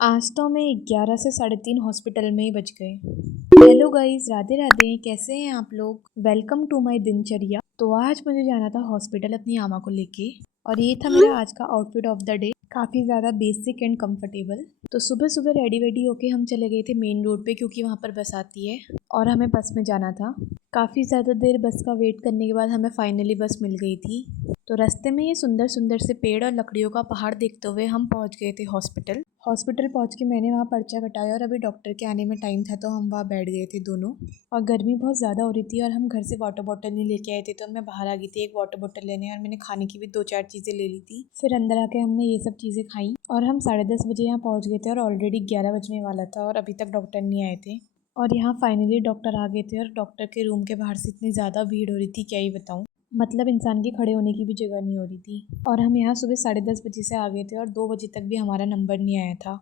आज तो हमें 11 से 3:30 हॉस्पिटल में ही बज गए। Hello guys, Radhe Radhe. कैसे हैं आप लोग? वेलकम टू माय दिनचर्या। तो आज मुझे जाना था हॉस्पिटल अपनी आमा को लेके, और ये था मेरा आज का आउटफिट ऑफ द डे। काफ़ी ज़्यादा बेसिक एंड कंफर्टेबल। तो सुबह सुबह रेडी वेडी होके हम चले गए थे मेन रोड पे, क्योंकि वहाँ पर बस आती है और हमें बस में जाना था। काफ़ी ज़्यादा देर बस का वेट करने के बाद हमें फाइनली बस मिल गई थी। तो रास्ते में ये सुंदर सुंदर से पेड़ और लकड़ियों का पहाड़ देखते हुए हम पहुंच गए थे हॉस्पिटल। हॉस्पिटल पहुंच के मैंने वहाँ पर्चा कटाया और अभी डॉक्टर के आने में टाइम था, तो हम वहाँ बैठ गए थे दोनों। और गर्मी बहुत ज़्यादा हो रही थी और हम घर से वाटर बॉटल नहीं लेके आए थे, तो मैं बाहर आ गई थी एक वाटर बॉटल लेने, और मैंने खाने की भी 2-4 चीज़ें ले ली थी। फिर अंदर आके हमने ये सब चीज़ें खाई और हम 10:30 बजे यहाँ पहुँच गए थे, और ऑलरेडी 11 बजने वाला था और अभी तक डॉक्टर नहीं आए थे। और यहाँ फाइनली डॉक्टर आ गए थे, और डॉक्टर के रूम के बाहर से इतनी ज़्यादा भीड़ हो रही थी, क्या ही बताऊँ। मतलब इंसान के खड़े होने की भी जगह नहीं हो रही थी। और हम यहाँ सुबह 10:30 बजे से आ गए थे और 2 बजे तक भी हमारा नंबर नहीं आया था।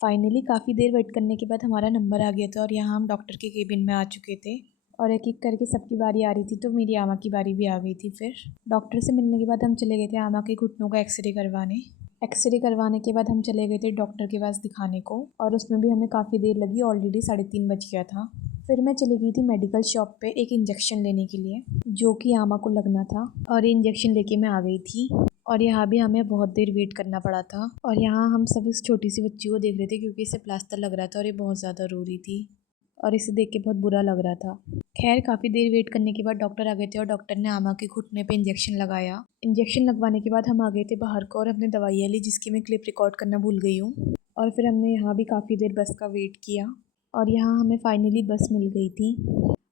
फाइनली काफ़ी देर वेट करने के बाद हमारा नंबर आ गया था, और यहाँ हम डॉक्टर के केबिन में आ चुके थे। और एक एक करके सबकी बारी आ रही थी, तो मेरी आमा की बारी भी आ गई थी। फिर डॉक्टर से मिलने के बाद हम चले गए थे आमा के घुटनों का एक्सरे करवाने। एक्सरे करवाने के बाद हम चले गए थे डॉक्टर के पास दिखाने को, और उसमें भी हमें काफ़ी देर लगी। ऑलरेडी 3:30 बज गया था। फिर मैं चली गई थी मेडिकल शॉप पे एक इंजेक्शन लेने के लिए, जो कि आमा को लगना था, और ये इंजेक्शन लेके मैं आ गई थी। और यहाँ भी हमें बहुत देर वेट करना पड़ा था। और यहाँ हम सब इस छोटी सी बच्ची को देख रहे थे, क्योंकि इसे प्लास्टर लग रहा था और ये बहुत ज़्यादा रो रही थी, और इसे देख के बहुत बुरा लग रहा था। खैर काफ़ी देर वेट करने के बाद डॉक्टर आ गए थे, और डॉक्टर ने आमा के घुटने पे इंजेक्शन लगाया। इंजेक्शन लगवाने के बाद हम आ गए थे बाहर को, और हमने दवाइयाँ ली, जिसकी मैं क्लिप रिकॉर्ड करना भूल गई हूँ। और फिर हमने यहाँ भी काफ़ी देर बस का वेट किया, और यहाँ हमें फाइनली बस मिल गई थी।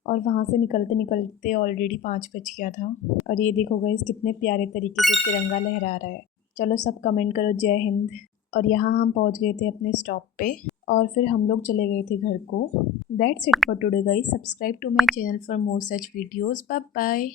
और वहाँ से निकलते निकलते ऑलरेडी 5 बज गया था। और ये देखो गाइस, कितने प्यारे तरीके से तिरंगा लहरा रहा है। चलो सब कमेंट करो जय हिंद। और यहाँ हम पहुँच गए थे अपने स्टॉप पे, और फिर हम लोग चले गए थे घर को। That's it for today guys. Subscribe to my channel for more such videos. Bye bye.